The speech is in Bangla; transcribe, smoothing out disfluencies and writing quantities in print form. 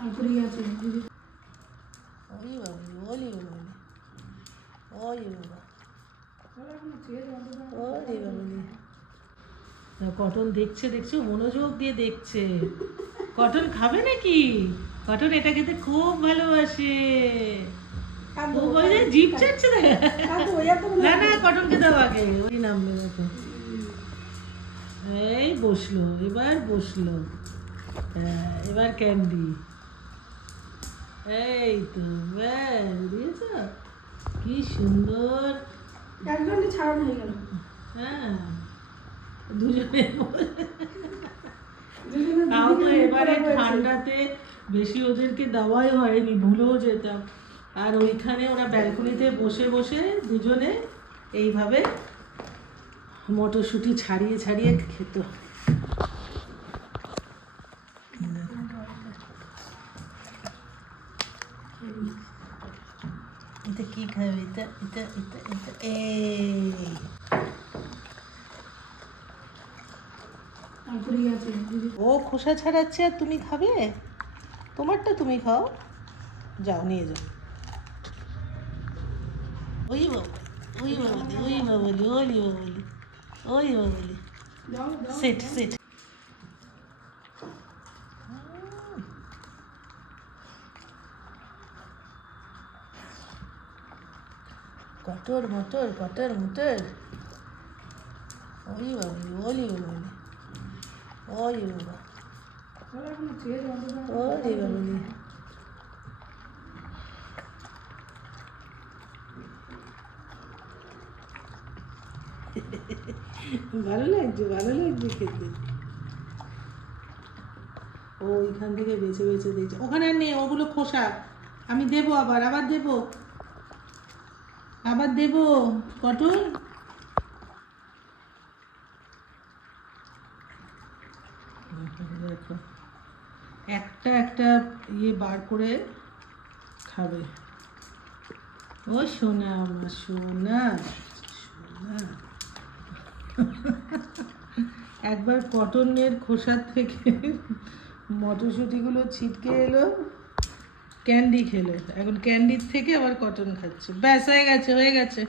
তারপরে আছে ওই বাবলি ওলি বাবলি ওই বাবা ওরে বাবলি। কটন দেখছে দেখছে মনোযোগ দিয়ে দেখছে। কটন খাবে নাকি? কটন এটা খেতে খুব ভালোবাসে। ও বলে জিভ চাটছে না না কটনকে দাও আগে ওই নামবে দেখো। এই বসলো এবার বসলো। হ্যাঁ এবার ক্যান্ডি। এই তো ব্যাস দিয়েছ কি সুন্দর। একজনকে ছাড়ানো হয়ে গেল। হ্যাঁ দুজনে তাও তো এবারে ঠান্ডাতে বেশি ওদেরকে দেওয়াই হয়নি, ভুলেও যেতাম। আর ওইখানে ওরা ব্যালকনিতে বসে বসে দুজনে এইভাবে মটরশুঁটি ছাড়িয়ে ছাড়িয়ে খেত। এটা কি খাবে? এটা এটা এটা এটা এই ও খোসা ছাড়াচ্ছে আর তুমি খাবে? তোমারটা তুমি খাও, যাও নিয়ে যাও। ওই বাবা ওই বাবলি ওই বাবলি ওই বাবলি ওই বাবলি সেট সেট। কটর মটর কটর মটর ওই বাবলি ওলি বাবলি ওই বাবা ওরে বাবলি। ভালো লাগছে খেতে। ও ওইখান থেকে বেছে বেছে দিয়েছে। ওখানে আর নেই, ওগুলো খোসা। আমি দেবো আবার আবার দেবো আবার দেবো কটন। দেখো একটা একটা ইয়ে বার করে খাবে। ও সোনা আমার সোনা সোনা। একবার কটনের খোসার থেকে মটরশুঁটিগুলো ছিটকে এলো, ক্যান্ডি খেলো, এখন ক্যান্ডির থেকে আবার কটন খাচ্ছে। ব্যাস হয়ে গেছে হয়ে গেছে।